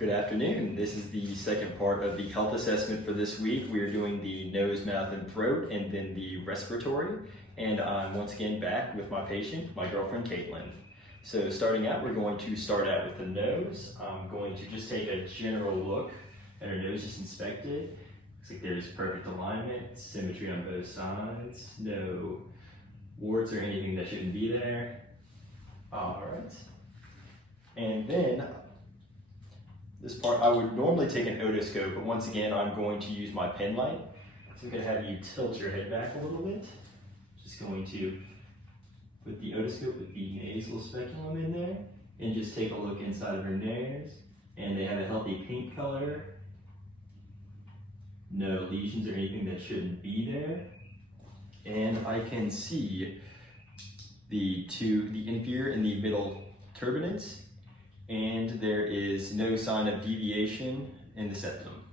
Good afternoon. This is the second part of the health assessment for this week. We are doing the nose, mouth, and throat, and then the respiratory. And I'm once again back with my patient, my girlfriend, Caitlin. So starting out, we're going to start out with the nose. I'm going to just take a general look at her nose, just inspect it. Looks like there's perfect alignment, symmetry on both sides, no warts or anything that shouldn't be there. All right. And then this part, I would normally take an otoscope, but once again, I'm going to use my pen light. So I'm going to have you tilt your head back a little bit. Just going to put the otoscope with the nasal speculum in there and just take a look inside of her nose. And they have a healthy pink color. No lesions or anything that shouldn't be there. And I can see the inferior and the middle turbinates. And there is no sign of deviation in the septum.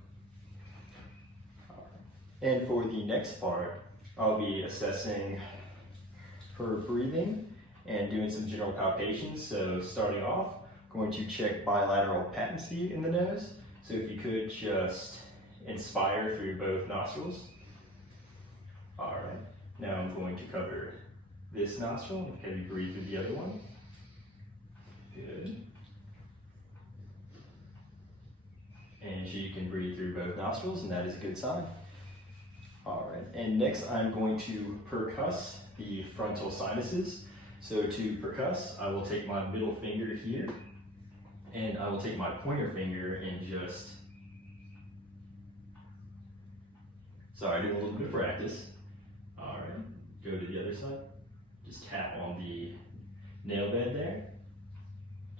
And for the next part, I'll be assessing her breathing and doing some general palpations. So starting off, I'm going to check bilateral patency in the nose. So if you could just inspire through both nostrils. All right, now I'm going to cover this nostril. Can you breathe through the other one? Good. And she can breathe through both nostrils, and that is a good sign. All right, and next I'm going to percuss the frontal sinuses. So to percuss, I will take my middle finger here, and I will take my pointer finger and just, sorry, do a little bit of practice. All right, go to the other side. Just tap on the nail bed there.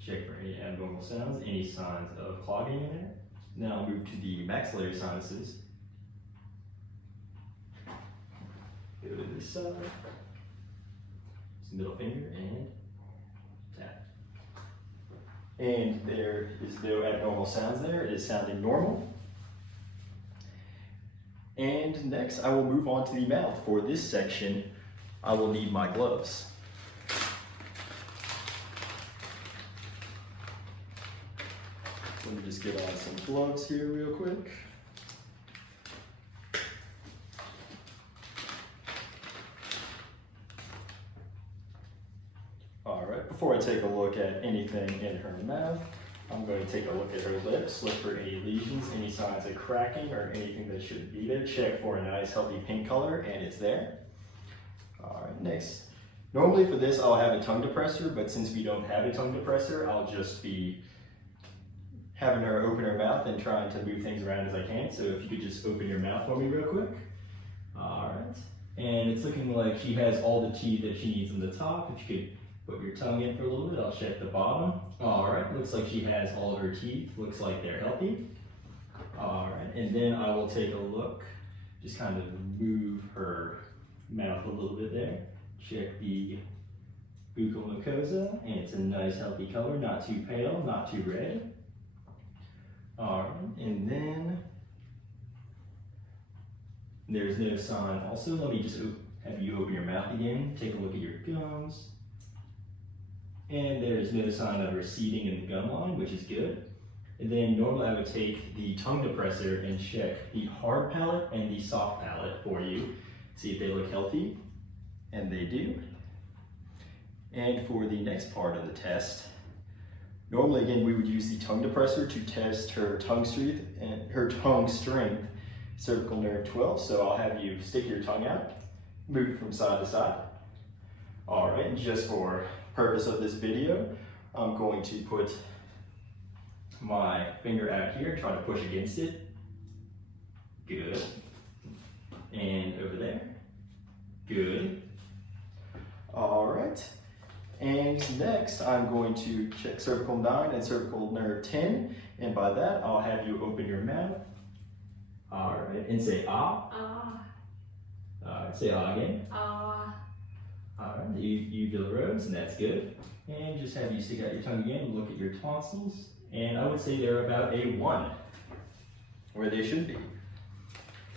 Check for any abnormal sounds, any signs of clogging in there. Now I'll move to the maxillary sinuses. Go to this side. Just middle finger and tap. And there is no abnormal sounds there. It is sounding normal. And next I will move on to the mouth. For this section, I will need my gloves. Let me just get on some gloves here real quick. All right, before I take a look at anything in her mouth, I'm going to take a look at her lips, look for any lesions, any signs of cracking or anything that shouldn't be there. Check for a nice healthy pink color, and it's there. All right, next. Normally for this, I'll have a tongue depressor, but since we don't have a tongue depressor, I'll just be having her open her mouth and trying to move things around as I can. So if you could just open your mouth for me real quick. All right. And it's looking like she has all the teeth that she needs on the top. If you could put your tongue in for a little bit, I'll check the bottom. All right, looks like she has all of her teeth. Looks like they're healthy. All right, and then I will take a look, just kind of move her mouth a little bit there. Check the buccal mucosa, and it's a nice healthy color, not too pale, not too red. All right, and then there's no sign. Also, let me just have you open your mouth again. Take a look at your gums. And there's no sign of receding in the gum line, which is good. And then normally I would take the tongue depressor and check the hard palate and the soft palate for you. See if they look healthy, and they do. And for the next part of the test, normally, again, we would use the tongue depressor to test her tongue strength, cervical nerve 12. So I'll have you stick your tongue out, move it from side to side. All right, and just for purpose of this video, I'm going to put my finger out here, try to push against it. Good. And over there. Good. All right. And next, I'm going to check cervical 9 and cervical nerve 10. And by that, I'll have you open your mouth. All right, and say ah. Ah. All right, say ah again. Ah. All right, you feel the rose, and that's good. And just have you stick out your tongue again and look at your tonsils. And I would say they're about a 1, where they should be.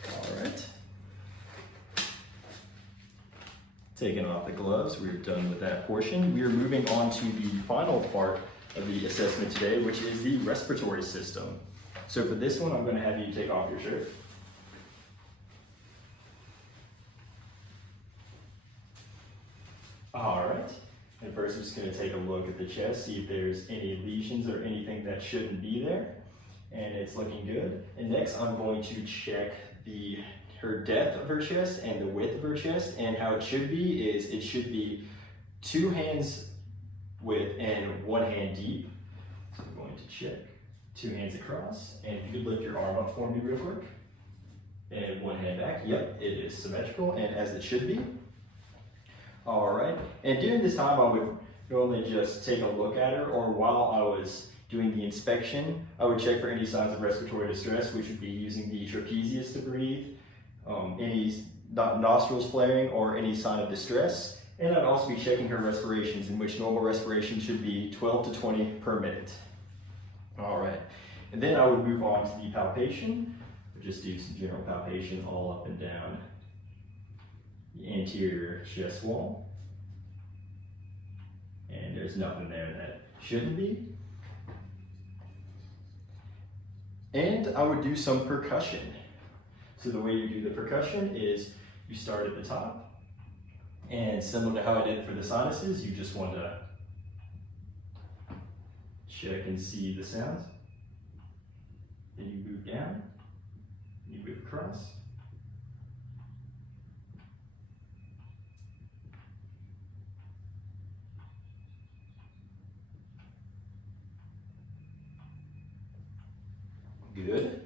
All right. Taking off the gloves, we're done with that portion. We are moving on to the final part of the assessment today, which is the respiratory system. So for this one, I'm going to have you take off your shirt. All right. And first, I'm just going to take a look at the chest, see if there's any lesions or anything that shouldn't be there. And it's looking good. And next, I'm going to check her depth of her chest and the width of her chest. And how it should be is it should be 2 hands width and 1 hand deep. So I'm going to check 2 hands across. And if you could lift your arm up for me real quick. And 1 hand back. Yep, it is symmetrical and as it should be. All right, and during this time, I would normally just take a look at her, or while I was doing the inspection, I would check for any signs of respiratory distress, which would be using the trapezius to breathe, any nostrils flaring, or any sign of distress. And I'd also be checking her respirations, in which normal respiration should be 12 to 20 per minute. All right, and then I would move on to the palpation. We'll just do some general palpation all up and down the anterior chest wall. And there's nothing there that shouldn't be. And I would do some percussion. So the way you do the percussion is you start at the top, and similar to how I did for the sinuses, you just want to check and see the sounds. Then you move down, you move across. Good.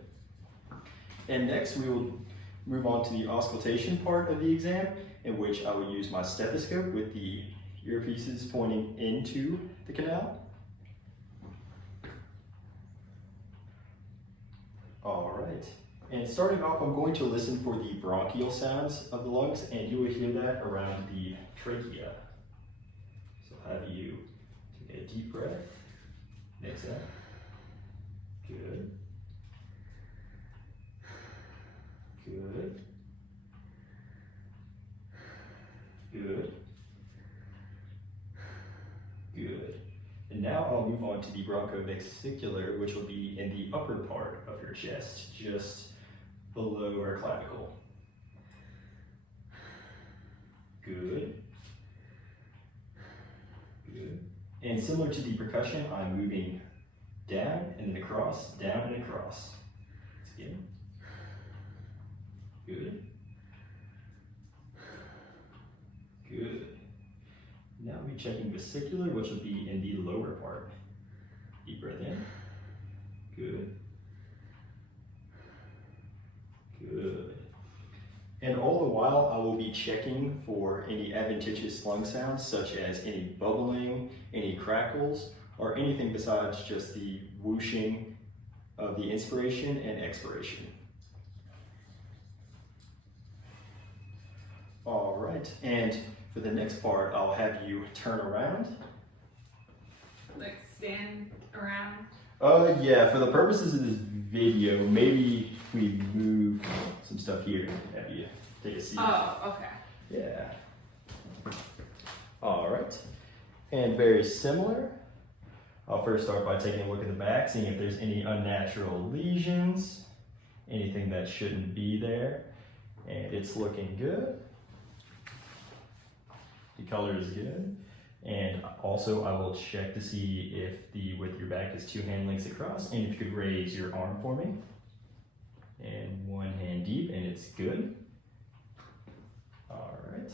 And next we will move on to the auscultation part of the exam, in which I will use my stethoscope with the earpieces pointing into the canal. All right. And starting off, I'm going to listen for the bronchial sounds of the lungs, and you will hear that around the trachea. So I'll have you take a deep breath. Exhale. Good. Good. Good. Good. And now I'll move on to the bronchovesicular, which will be in the upper part of your chest, just below our clavicle. Good. Good. And similar to the percussion, I'm moving down and then across, down and across. Again. Good. Good. Now we'll be checking vesicular, which will be in the lower part. Deep breath in. Good. Good. And all the while, I will be checking for any adventitious lung sounds, such as any bubbling, any crackles, or anything besides just the whooshing of the inspiration and expiration. All right, and for the next part, I'll have you turn around. Like stand around? Yeah, for the purposes of this video, maybe we move some stuff here and have you take a seat. Oh, okay. Yeah. All right, and very similar. I'll first start by taking a look at the back, seeing if there's any unnatural lesions, anything that shouldn't be there, and it's looking good. The color is good. And also I will check to see if the width of your back is 2 hand lengths across, and if you could raise your arm for me. And 1 hand deep, and it's good. All right.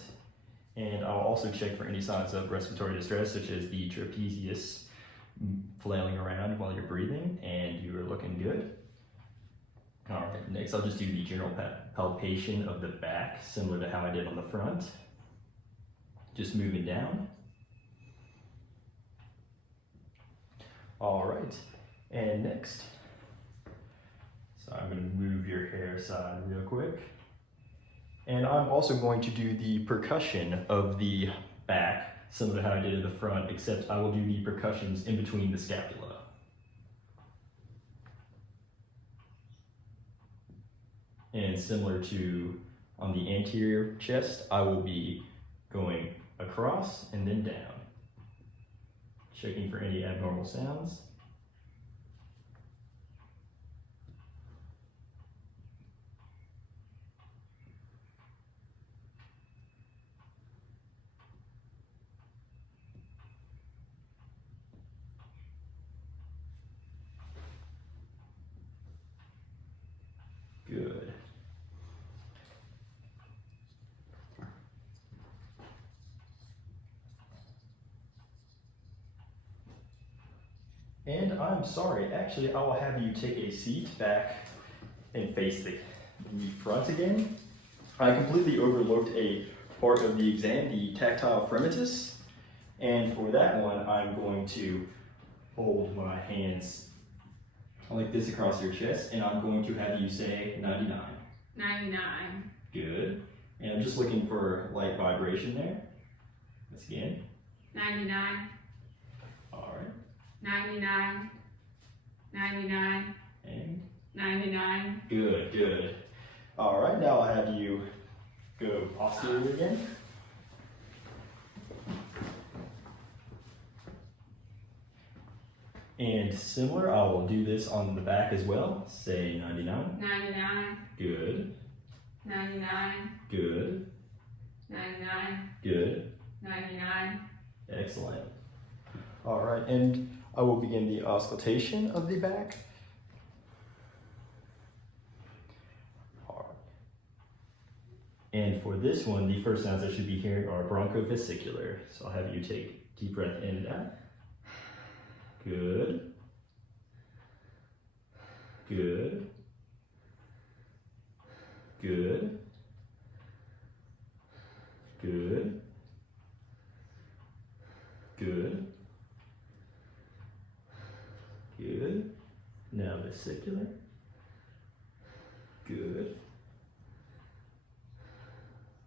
And I'll also check for any signs of respiratory distress, such as the trapezius flailing around while you're breathing, and you are looking good. All right, next I'll just do the general palpation of the back, similar to how I did on the front. Just moving down. All right, and next, so I'm gonna move your hair side real quick. And I'm also going to do the percussion of the back, similar to how I did at the front, except I will do the percussions in between the scapula. And similar to on the anterior chest, I will be going across and then down. checking for any abnormal sounds. Good. And I'm sorry, actually I will have you take a seat back and face the front again. I completely overlooked a part of the exam, the tactile fremitus. And for that one, I'm going to hold my hands like this across your chest, and I'm going to have you say 99. 99. Good. And I'm just looking for light vibration there. Once again. 99. All right. 99. 99. And 99. good, good. All right, now I'll have you go posterior again. And similar, I will do this on the back as well. Say 99. 99. Good, 99. good, 99. good. 99. Excellent. All right, and I will begin the auscultation of the back. All right. And for this one, the first sounds I should be hearing are bronchofascicular. So I'll have you take a deep breath in and out. Good. Good. Good. Good. Good. Good. Now vesicular. Good.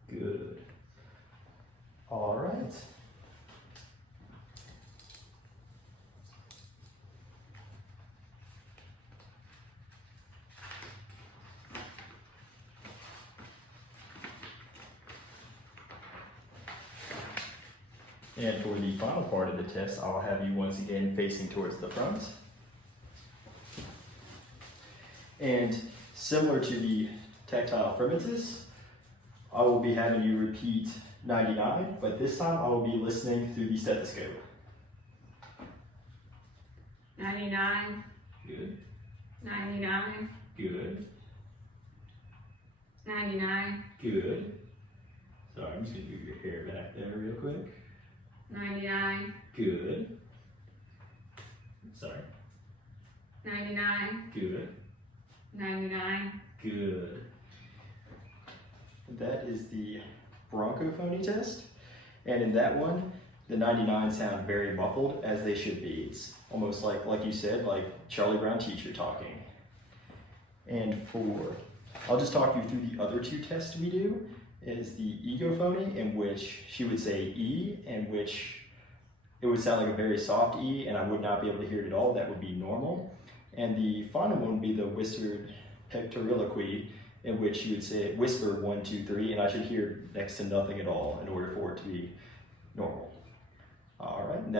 Good. All right. And for the final part of the test, I'll have you once again facing towards the front. And similar to the tactile fremitus, I will be having you repeat 99, but this time I will be listening through the stethoscope. 99. Good, 99. good, 99. good. Sorry, I'm just gonna move your hair back there real quick. 99. Good. Sorry. 99. Good. 99. Good. That is the bronchophony test. And in that one, the 99 sound very muffled, as they should be. It's almost like you said, like Charlie Brown teacher talking. And I'll just talk you through the other two tests we do, is the egophony, in which she would say E, in which it would sound like a very soft E, and I would not be able to hear it at all. That would be normal. And the final one would be the whispered pectoriloquy, in which she would say whisper 1, 2, 3, and I should hear next to nothing at all in order for it to be normal. All right.